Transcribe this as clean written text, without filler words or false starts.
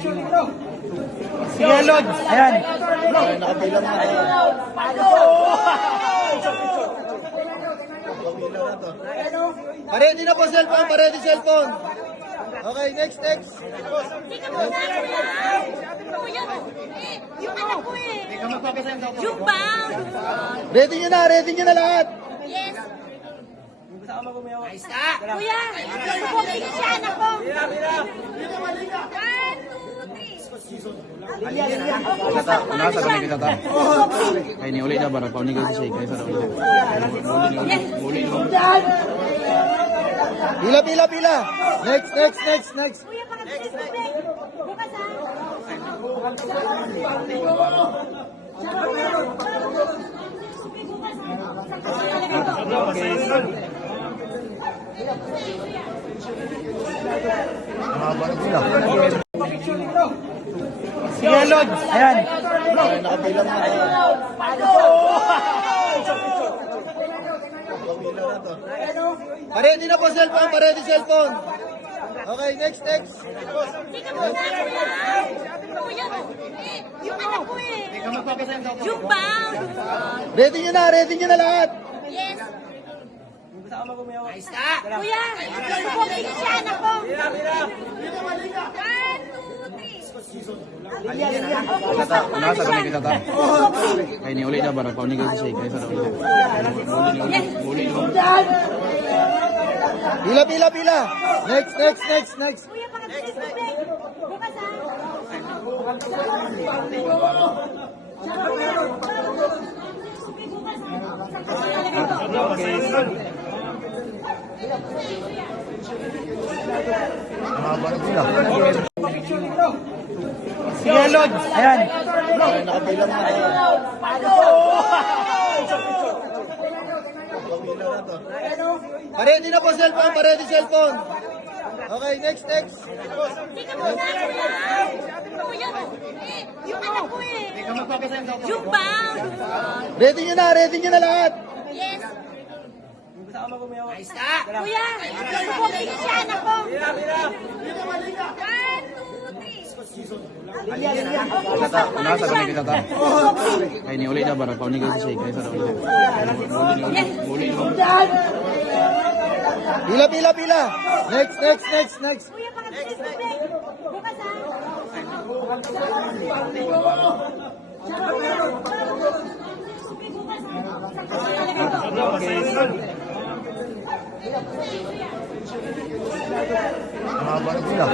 Sige, Lord. Ayan. Ay, nakabilang na. Nakabilang na to. Paredy na po cellphone, paredy cellphone. Okay, next. Tika mo na, kuya. Yung anak ko eh. Yung bang. Ready nyo na lahat. Yes. Kuya, subukin siya, anak ko. 1, 2, 3. Nasa kami kita ta. Kaya ni ulit na ba? Paunigay si Shay. Kaya sa ulit. Pila. Next. Kuya, pakatilis mo, Beng. Bukas Sige, Lord. Ayan. Ay, nakabilang na. Nakabilang na to. Paredy na po cellphone, paredy cellphone. Okay, next. Tika mo na, kuya. Yung anak ko eh. Yung bang. Ready nyo na lahat. Yes. Kuya, subukin siya, anak ko. 1, 2, 3. Nasa kami kita ta. Kaya ni ulit na ba? Paunigay si Shay. Kaya sa ulit. Pila. Next. Kuya, pakatilis mo, Beng. Bukas Sige, Lord. Ayan. Ay, nakabilang na. Nakabilang na to. Paredy na po cellphone, paredy cellphone. Okay, next. Tika mo na, kuya. Yung anak ko eh. Yung bang. Ready nyo na lahat. Yes. Kuya, subukin siya, anak ko. 1, 2, 3. Nasa kami kita ta. Kaya ni ulit na ba? Paunigay si Shay. Kaya sa ulit. Pila. Next. Kuya, pakatilis mo, Beng. Bukas Mahaba na pila.